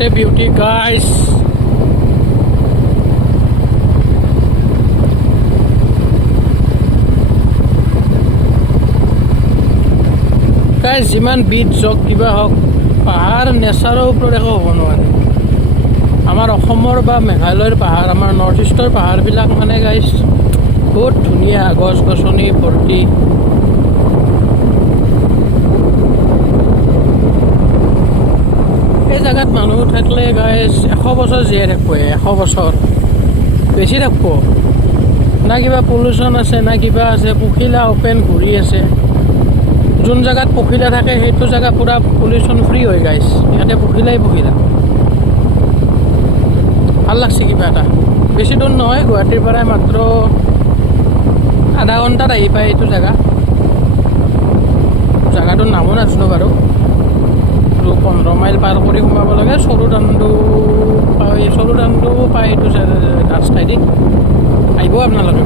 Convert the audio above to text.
What a beauty, guys! Guys, যিমান বিচ হওক কিবা হওক পাহাৰ নেচাৰৰ ওপৰত একো হ'ব নোৱাৰে আমাৰ অসমৰ বা মেঘালয়ৰ পাহাৰ আমাৰ নৰ্থ ইষ্টৰ পাহাৰবিলাক মানে গাইজ বহুত ধুনীয়া গছ গছনি ভৰ্তি এই জেগাত মানুহ থাকিলে গাইজ 100 বছৰ জীয়াই থাকিব 100 বছৰ বেছি থাকিব না কিবা পলিউশ্যন আছে না কিবা আছে পখিলা অপেন ঘূৰি আছে যোন জায়গাত পখিলা থাকে সেইটো জায়গা পুরা পলিউশন ফ্রি হয়ে গাইস ইয়াতে পখিলাই পখিলা ভাল লাগছে কিবা এটা বেছি দূৰ নহয় গুৱাহাটীৰ পৰা মাত্ৰ আধা ঘণ্টাত আহি পায় এইটো জায়গাটোৰ নামো নাজানো বাৰু 15 মাইল পাৰ কৰি সোমাব লাগে সৰুদাণ্ডু পায় এইটো ৰাস্তাইদি আহিব আপোনালোকে